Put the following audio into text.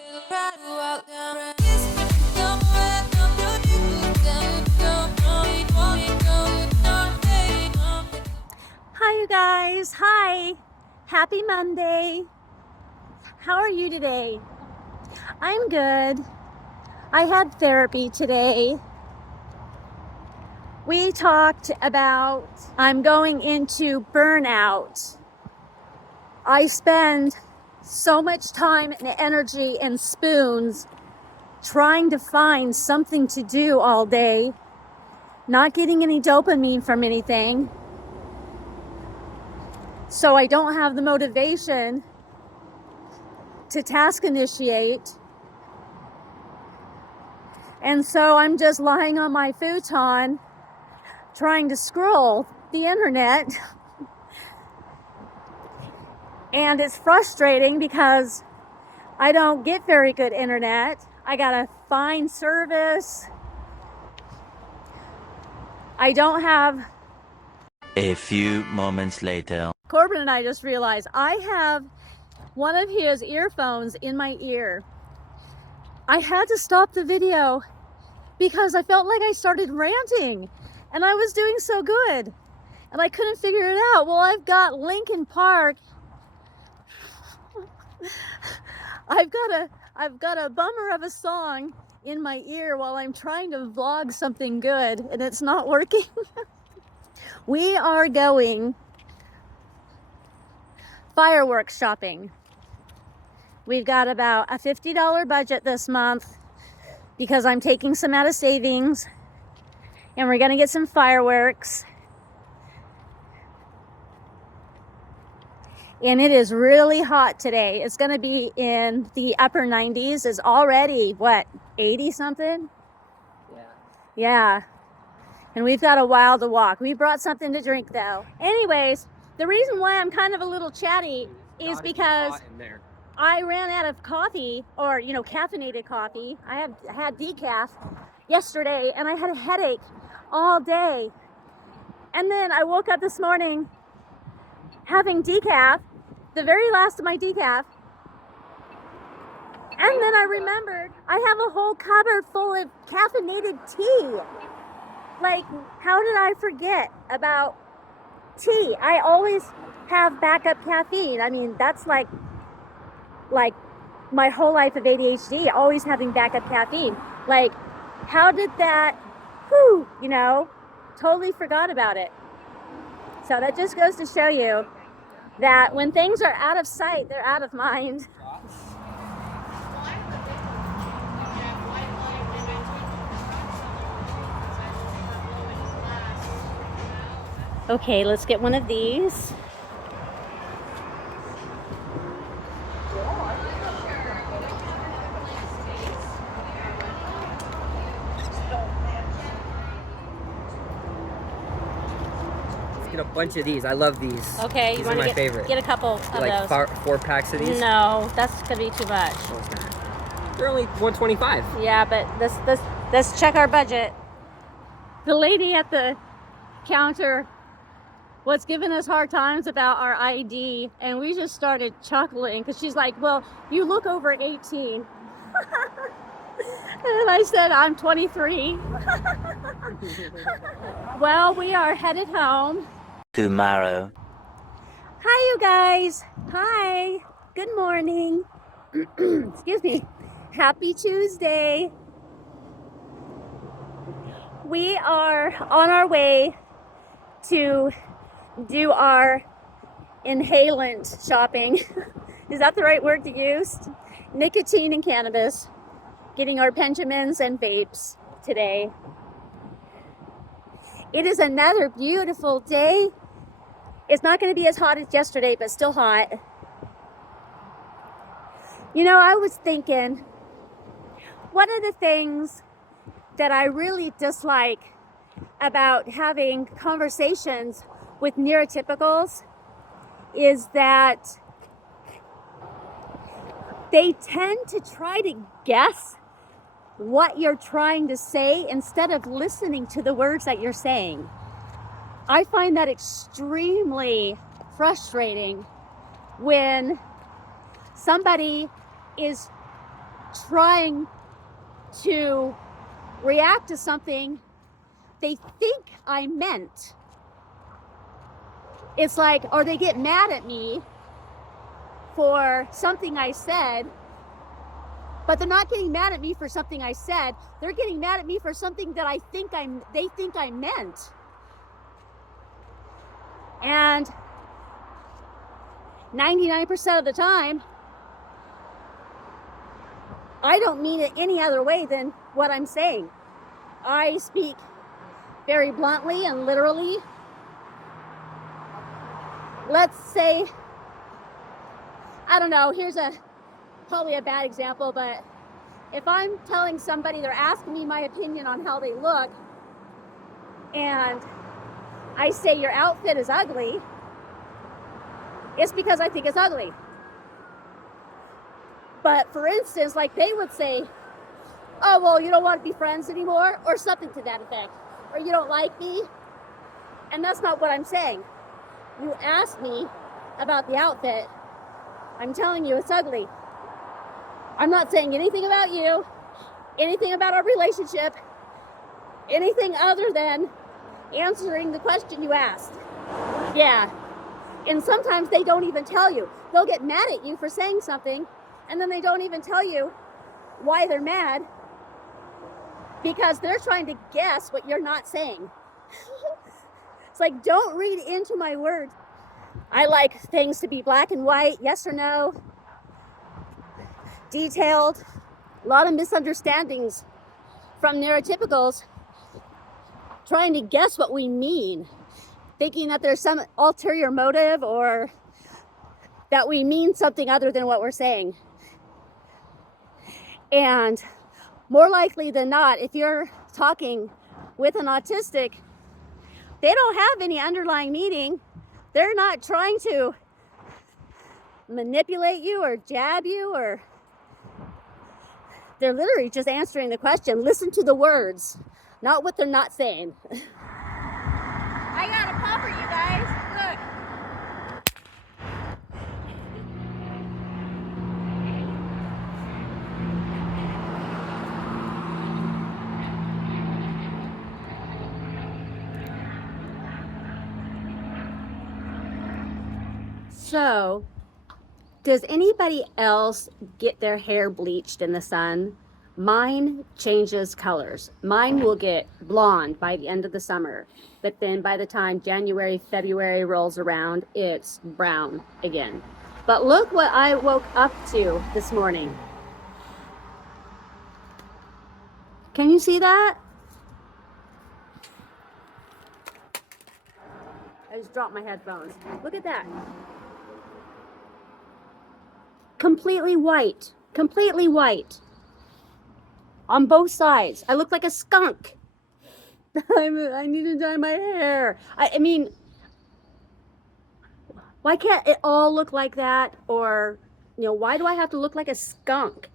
Hi, you guys. Hi. Happy Monday. How are you today? I'm good. I had therapy today. We talked about I'm going into burnout. I spend so much time and energy and spoons trying to find something to do all day, not getting any dopamine from anything. So I don't have the motivation to task initiate. And so I'm just lying on my futon trying to scroll the internet. And it's frustrating because I don't get very good internet. I gotta find service. I don't have... A few moments later. Corbin and I just realized I have one of his earphones in my ear. I had to stop the video because I felt like I started ranting and I was doing so good and I couldn't figure it out. Well, I've got Linkin Park. I've got a bummer of a song in my ear while I'm trying to vlog something good and it's not working. We are going fireworks shopping. We've got about a $50 budget this month because I'm taking some out of savings and we're gonna get some fireworks. And it is really hot today. It's gonna be in the upper 90s. It's already, what, 80 something? Yeah. And we've got a while to walk. We brought something to drink though. Anyways, the reason why I'm kind of a little chatty is because I ran out of coffee, or caffeinated coffee. I had decaf yesterday and I had a headache all day. And then I woke up this morning having decaf, the very last of my decaf. And then I remembered I have a whole cupboard full of caffeinated tea. Like, how did I forget about tea? I always have backup caffeine. I mean, that's like my whole life of ADHD, always having backup caffeine. Like, how did that, totally forgot about it. So that just goes to show you that when things are out of sight, they're out of mind. Okay, let's get one of these. Let's get a bunch of these. I love these. Okay, these you are want my to favorite. Get a couple of like those. 4 packs of these? No, that's gonna be too much. No, it's not. They're only $125. Yeah, but let's check our budget. The lady at the counter was giving us hard times about our ID, and we just started chuckling because she's like, well, you look over 18. And I said, I'm 23. Well, we are headed home. Tomorrow. Hi, you guys. Hi. Good morning. Excuse me. Happy Tuesday. We are on our way to do our inhalant shopping. Is that the right word to use? Nicotine and cannabis. Getting our Benjamins and vapes today. It is another beautiful day. It's not going to be as hot as yesterday, but still hot. I was thinking, one of the things that I really dislike about having conversations with neurotypicals is that they tend to try to guess what you're trying to say instead of listening to the words that you're saying. I find that extremely frustrating when somebody is trying to react to something they think I meant. It's like, or they get mad at me for something I said, but they're not getting mad at me for something I said. They're getting mad at me for something that they think I meant. And 99% of the time, I don't mean it any other way than what I'm saying. I speak very bluntly and literally. Let's say, I don't know, here's probably a bad example, but if I'm telling somebody, they're asking me my opinion on how they look, and I say your outfit is ugly, it's because I think it's ugly. But for instance, like they would say, oh, well, you don't want to be friends anymore, or something to that effect, or you don't like me. And that's not what I'm saying. You asked me about the outfit. I'm telling you it's ugly. I'm not saying anything about you, anything about our relationship, anything other than answering the question you asked. Yeah. And sometimes they don't even tell you. They'll get mad at you for saying something, and then they don't even tell you why they're mad, because they're trying to guess what you're not saying. It's like, don't read into my words. I like things to be black and white, yes or no, detailed. A lot of misunderstandings from neurotypicals trying to guess what we mean, thinking that there's some ulterior motive or that we mean something other than what we're saying. And more likely than not, if you're talking with an autistic, they don't have any underlying meaning. They're not trying to manipulate you or jab you, or they're literally just answering the question. Listen to the words, not what they're not saying. I got a popper, you guys. Look. So, does anybody else get their hair bleached in the sun? Mine changes colors. Mine will get blonde by the end of the summer, but then by the time January, February rolls around, it's brown again. But look what I woke up to this morning. Can you see that? I just dropped my headphones. Look at that. Completely white. Completely white. On both sides. I look like a skunk. I need to dye my hair. I mean, why can't it all look like that? Or, you know, why do I have to look like a skunk?